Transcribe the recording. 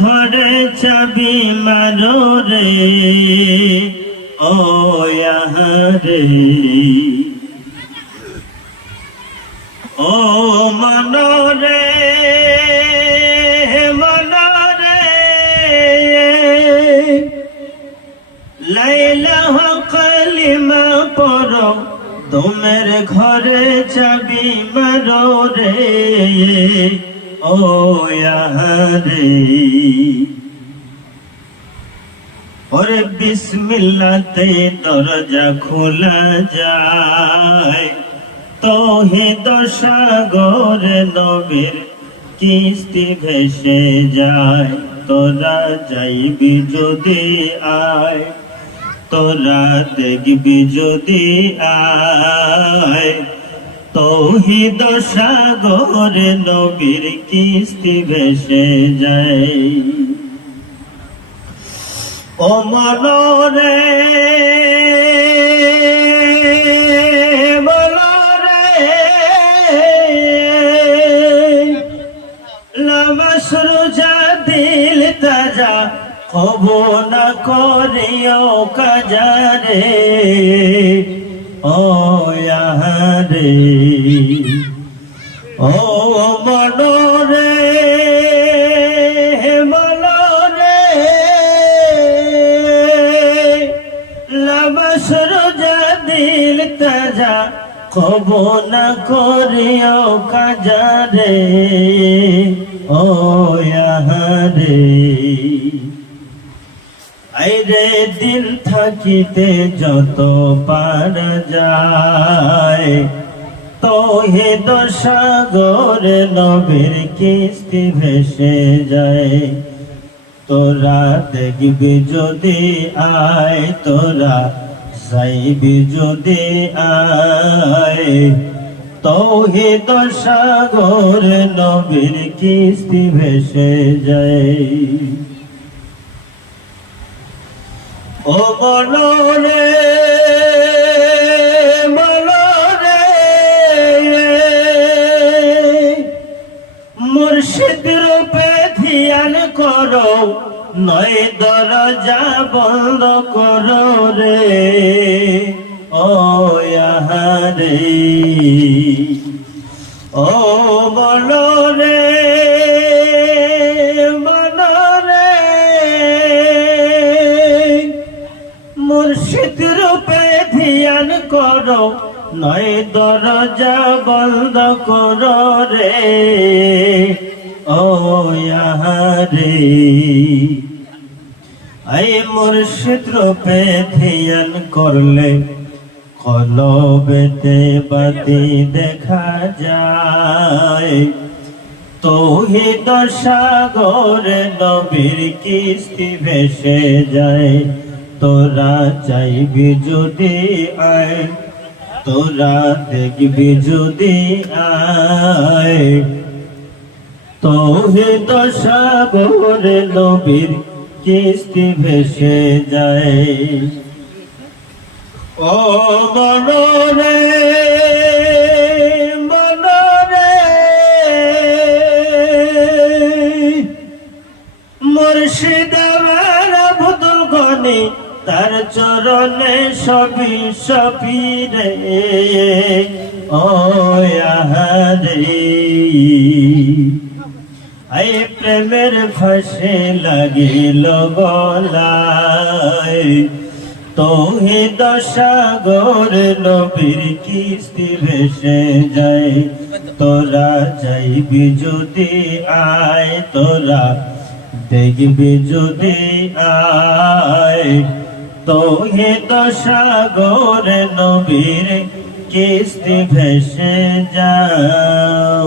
ঘরে চাবি মারো রে ও রে ও মনরে মনরে লাইলা কালিমা পড়ো তোমার ঘরে চাবি মারো রে ও রে ওরে বিসমিল্লাতে দরজা খোলা যায় তৌহিদ সাগর নবীর কিস্তি ভেসে যায় তোরা যাইবি যদি আয় তোরা দেখবি যদি আয় তৌহিদ সাগর নবীর কিস্তি ভেসে যায় ও মনরে লামাসরুজা দিল তাজা খবো না করিও কাজারে ও রে ও মনরে মনরে লামাসরুজা দিল তাজা খবো না করিও কাজারে ও রে আইরে দিন থাকিতে যত পারা যায় তৌহিদ সাগর নবীর কিস্তি ভেসে যায় তোরা দেখবি যদি আয় তোরা যাইবি যদি আয় তৌহিদ সাগর নবীর কিস্তি ভেসে যায় ও মনরে মনরে মুর্শিদ রূপে ধ্যান করো নয় দরজা বন্ধ করো রে ও রে ও মনরে মনরে মুর্শিদ রূপে ধ্যান করো নয় দরজা বন্ধ করো রে ও রে এই মুর্শিদ রূপে ধ্যান করলে কলবেতে বাতি দেখা যায় তৌহিদ সাগর নবীর কিস্তি ভেসে যায় তোরা চাইবি যদি আয় তোরা দেখবি যদি আয় তৌহিদ সাগর নবীর কিস্তি ভেসে যায় ও মনরে মনরে মুর্শিদ আমার আব্দুল গনি তার চরণে সবই সবই রে ও রে এই প্রেমের ফাঁসে লাগিল গলায় তৌহিদ সাগর নবীর কিস্তি ভেসে যায় তোরা যাইবি যদি আয় তোরা দেখবি যদি আয় তৌহিদ সাগর নবীর কিস্তি ভেসে যায়।